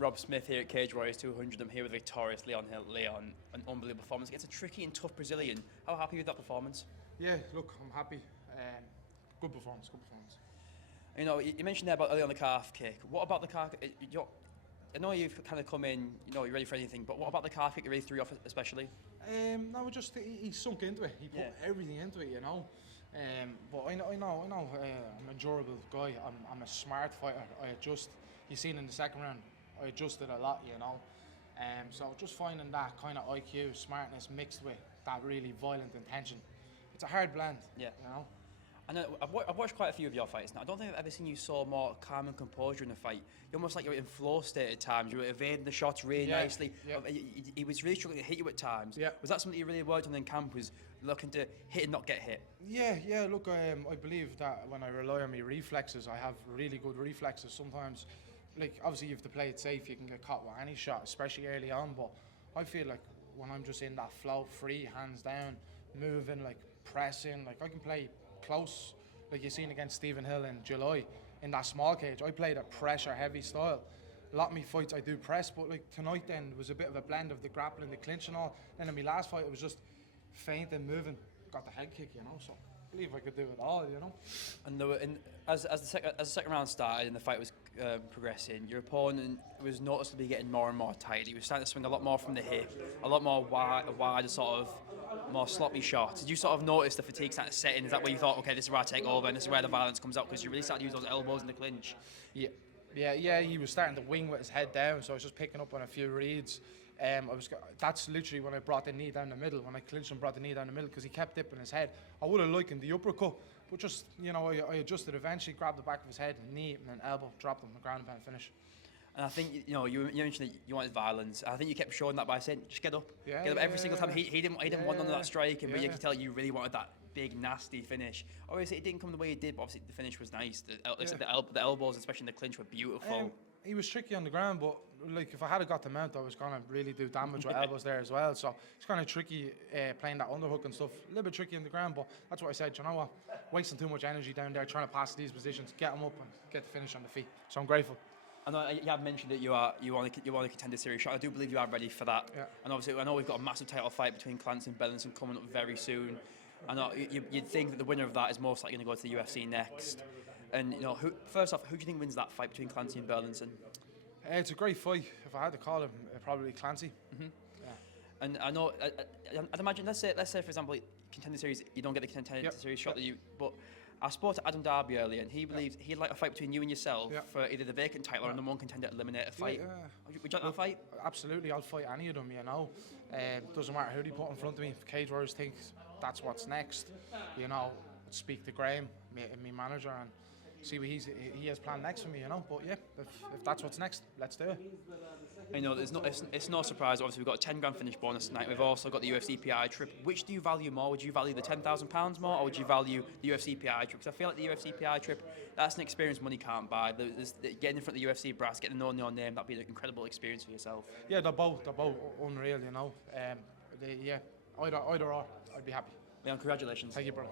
Rob Smith here at Cage Warriors 200. I'm here with victorious Leon Hill. Leon, an unbelievable performance against a tricky and tough Brazilian. How happy with that performance? Yeah, look, I'm happy. Good performance, good performance. You know, you mentioned there about early on the calf kick. What about the calf? I know you've kind of come in, you know, you're ready for anything, but what about the calf kick? You really threw you off, especially? No, he sunk into it. He put everything into it, you know. But I know. I'm a durable guy. I'm a smart fighter. I adjust. You seen in the second round, I adjusted a lot, you know. So just finding that kind of IQ, smartness mixed with that really violent intention. It's a hard blend, you know. I know, I've watched quite a few of your fights now. I don't think I've ever seen you so more calm and composure in a fight. You're almost like you're in flow state at times. You were evading the shots really nicely. Yeah. He was really struggling to hit you at times. Yeah. Was that something you really worked on in camp, was looking to hit and not get hit? Yeah, look, I believe that when I rely on my reflexes, I have really good reflexes. Sometimes, like, obviously you have to play it safe. You can get caught with any shot, especially early on. But I feel like when I'm just in that flow, free, hands down, moving, like pressing, like I can play close, like you seen against Stephen Hill in July in that small cage. I played a pressure heavy style. A lot of my fights I do press, but like tonight then was a bit of a blend of the grappling, the clinch and all. Then in my last fight it was just feint and moving, got the head kick, you know. So I believe I could do it all, you know. And as the second round started and the fight was progressing, your opponent was noticeably getting more and more tight. He was starting to swing a lot more from the hip, a lot more wider sort of more sloppy shots. Did you sort of notice the fatigue starting to set in? Is that where you thought, okay, this is where I take over and this is where the violence comes out, because you really started to use those elbows in the clinch? Yeah, he was starting to wing with his head down, so I was just picking up on a few reads. That's literally when I brought the knee down the middle, when I clinched and brought the knee down the middle, because he kept dipping his head. I would have likened the uppercut, but just, you know, I adjusted eventually, grabbed the back of his head, knee, and then elbow, dropped him on the ground and pound finish. And I think, you know, you mentioned that you wanted violence. I think you kept showing that by saying, just get up. Get up every single time. He didn't want none of that striking, but you could tell you really wanted that big, nasty finish. Obviously, it didn't come the way it did, but obviously the finish was nice. The elbows, especially in the clinch, were beautiful. He was tricky on the ground, but like if I had got the mount, I was going to really do damage with elbows there as well. So it's kind of tricky playing that underhook and stuff. A little bit tricky on the ground, but that's what I said. You know what? Wasting too much energy down there trying to pass these positions, get them up and get the finish on the feet. So I'm grateful. I know you have mentioned that you want a contender series shot. I do believe you are ready for that. Yeah. And obviously, I know we've got a massive title fight between Clancy and Bellinson coming up very soon. I know you'd think that the winner of that is most likely going to go to the UFC next. And you know, first off, who do you think wins that fight between Clancy and Bellinson? It's a great fight. If I had to call him, probably Clancy. Mm-hmm. Yeah. And I know, I'd imagine, let's say for example, contender series, you don't get the contender series shot that you. But I spoke to Adam Darby earlier, and he believes he'd like a fight between you and yourself for either the vacant title or a number one contender eliminator fight. Would you like that fight? Absolutely, I'll fight any of them. You know, doesn't matter who they put in front of me. If Cage Warriors think that's what's next, you know, speak to Graham, my manager, and see what he has planned next for me, you know. But yeah, if that's what's next, let's do it. You know, it's no surprise. Obviously, we've got a 10 grand finish bonus tonight. We've also got the UFC PI trip. Which do you value more? Would you value the £10,000 more, or would you value the UFC PI trip? Because I feel like the UFC PI trip, that's an experience money can't buy. Getting in front of the UFC brass, getting to know your name, that'd be an incredible experience for yourself. Yeah, they're both unreal, you know. Either or, I'd be happy. Leon, congratulations. Thank you, brother.